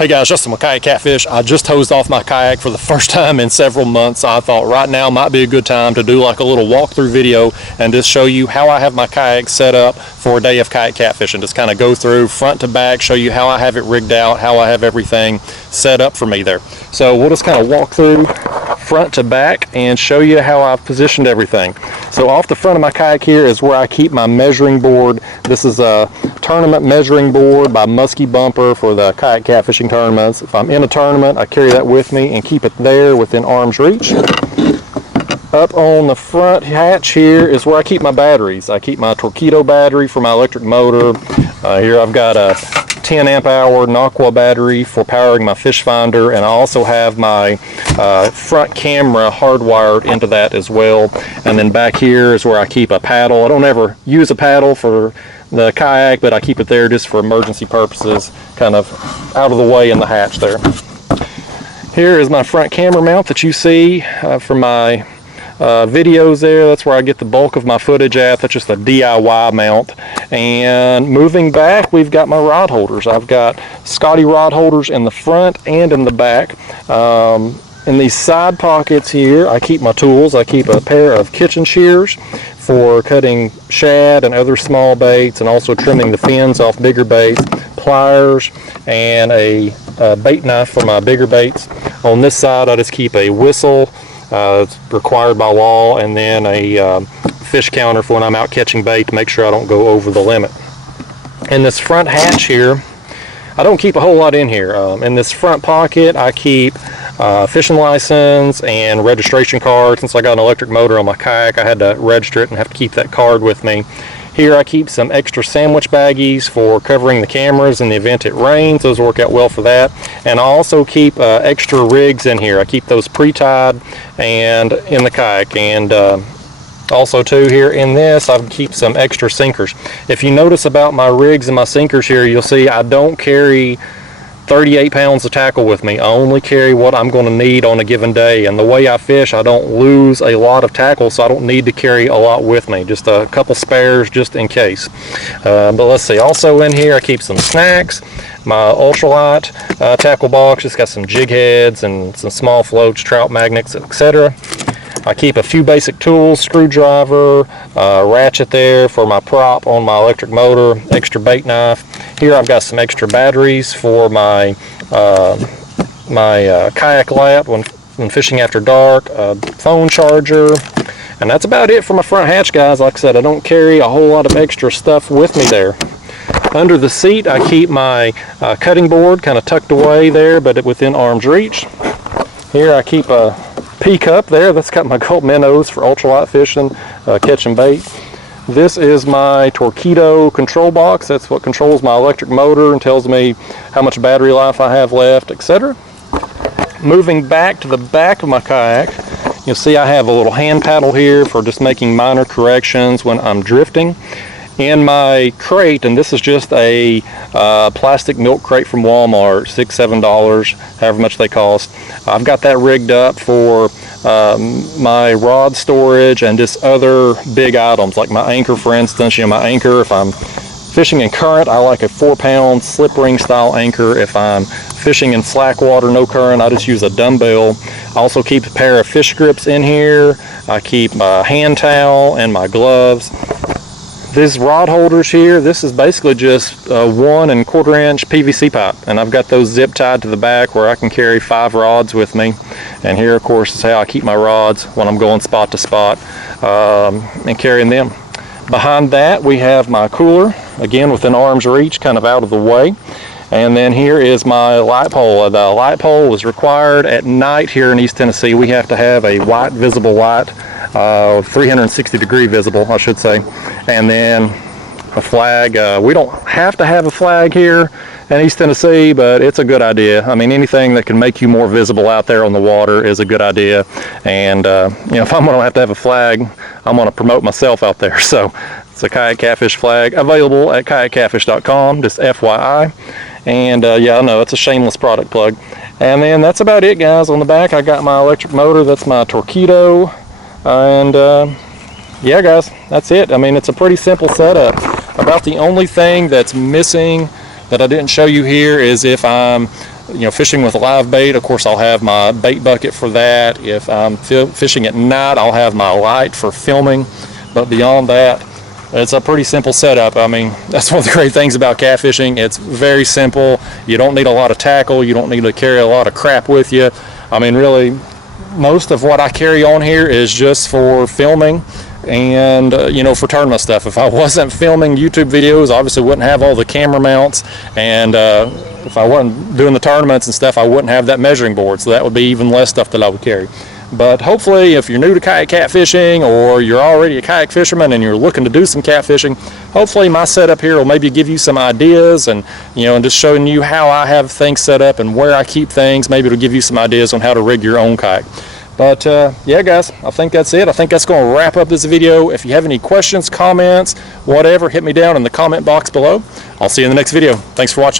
Hey guys, Justin with Kayak Catfish. I just hosed off my kayak for the first time in several months. So I thought right now might be a good time to do like a little walkthrough video and just show you how I have my kayak set up for a day of kayak catfishing. Just kind of go through front to back, show you how I have it rigged out, how I have everything set up for me there. So we'll just kind of walk through front to back and show you how I've positioned everything. So off the front of my kayak here is where I keep my measuring board. This is a tournament measuring board by Muskie Bumper for the kayak catfishing tournaments. If I'm in a tournament, I carry that with me and keep it there within arm's reach. Up on the front hatch here is where I keep my batteries. I keep my Torpedo battery for my electric motor. Here I've got a 10 amp hour Aqua battery for powering my fish finder, and I also have my front camera hardwired into that as well. And then back here is where I keep a paddle. I don't ever use a paddle for the kayak, but I keep it there just for emergency purposes, kind of out of the way in the hatch there. Here is my front camera mount that you see for my videos there. That's where I get the bulk of my footage at. That's just a DIY mount. And moving back, we've got my rod holders. I've got Scotty rod holders in the front and in the back. In these side pockets here, I keep my tools. I keep a pair of kitchen shears for cutting shad and other small baits, and also trimming the fins off bigger baits, pliers, and a bait knife for my bigger baits. On this side, I just keep a whistle. It's required by law, and then a fish counter for when I'm out catching bait to make sure I don't go over the limit. In this front hatch here, I don't keep a whole lot in here. In this front pocket, I keep fishing license and registration card. Since I got an electric motor on my kayak, I had to register it and have to keep that card with me. Here I keep some extra sandwich baggies for covering the cameras in the event it rains. Those work out well for that. And I also keep extra rigs in here. I keep those pre-tied and in the kayak. And also too, here in this, I keep some extra sinkers. If you notice about my rigs and my sinkers here, you'll see I don't carry 38 pounds of tackle with me. I only carry what I'm going to need on a given day, and the way I fish, I don't lose a lot of tackle, so I don't need to carry a lot with me. Just a couple spares just in case. But let's see, also in here I keep some snacks, my ultralight tackle box. It's got some jig heads and some small floats, trout magnets, etc. I keep a few basic tools, screwdriver, ratchet there for my prop on my electric motor, extra bait knife. Here I've got some extra batteries for my kayak lamp when fishing after dark, a phone charger, and that's about it for my front hatch, guys. Like I said, I don't carry a whole lot of extra stuff with me there. Under the seat, I keep my cutting board kind of tucked away there, but within arm's reach. Here I keep a P-cup there. That's got my gold minnows for ultralight fishing, catching bait. This is my Torpedo control box. That's what controls my electric motor and tells me how much battery life I have left, etc. Moving back to the back of my kayak, you'll see I have a little hand paddle here for just making minor corrections when I'm drifting. In my crate, and this is just a plastic milk crate from Walmart, $6, $7, however much they cost. I've got that rigged up for my rod storage and just other big items like my anchor, for instance. You know, my anchor, if I'm fishing in current, I like a 4-pound slip ring style anchor. If I'm fishing in slack water, no current, I just use a dumbbell. I also keep a pair of fish grips in here. I keep my hand towel and my gloves. These rod holders here, this is basically just 1 1/4 inch PVC pipe, and I've got those zip tied to the back where I can carry 5 rods with me. And here, of course, is how I keep my rods when I'm going spot to spot and carrying them. Behind that, we have my cooler, again within arm's reach, kind of out of the way. And then here is my light pole. The light pole is required at night here in East Tennessee. We have to have a white visible light, 360 degree visible, I should say. And then a flag. We don't have to have a flag here in East Tennessee, but it's a good idea. I mean, anything that can make you more visible out there on the water is a good idea. And you know, if I'm gonna have to have a flag, I'm gonna promote myself out there. So it's a Kayak Catfish flag available at kayakcatfish.com, just FYI. And yeah, I know it's a shameless product plug. And then that's about it, guys. On the back, I got my electric motor. That's my Torpedo. And yeah, guys, that's it. I mean, it's a pretty simple setup. About the only thing that's missing that I didn't show you here is if I'm fishing with live bait, of course I'll have my bait bucket for that. If I'm fishing at night, I'll have my light for filming. But beyond that, it's a pretty simple setup. I mean, that's one of the great things about catfishing. It's very simple. You don't need a lot of tackle. You don't need to carry a lot of crap with you. I mean, really, most of what I carry on here is just for filming and for tournament stuff. If I wasn't filming YouTube videos, I obviously wouldn't have all the camera mounts, and if I wasn't doing the tournaments and stuff, I wouldn't have that measuring board, so that would be even less stuff that I would carry. But hopefully, if you're new to kayak catfishing, or you're already a kayak fisherman and you're looking to do some catfishing, hopefully my setup here will maybe give you some ideas, and and just showing you how I have things set up and where I keep things. Maybe it'll give you some ideas on how to rig your own kayak. But yeah, guys, I think that's it. I think that's going to wrap up this video. If you have any questions, comments, whatever, hit me down in the comment box below. I'll see you in the next video. Thanks for watching.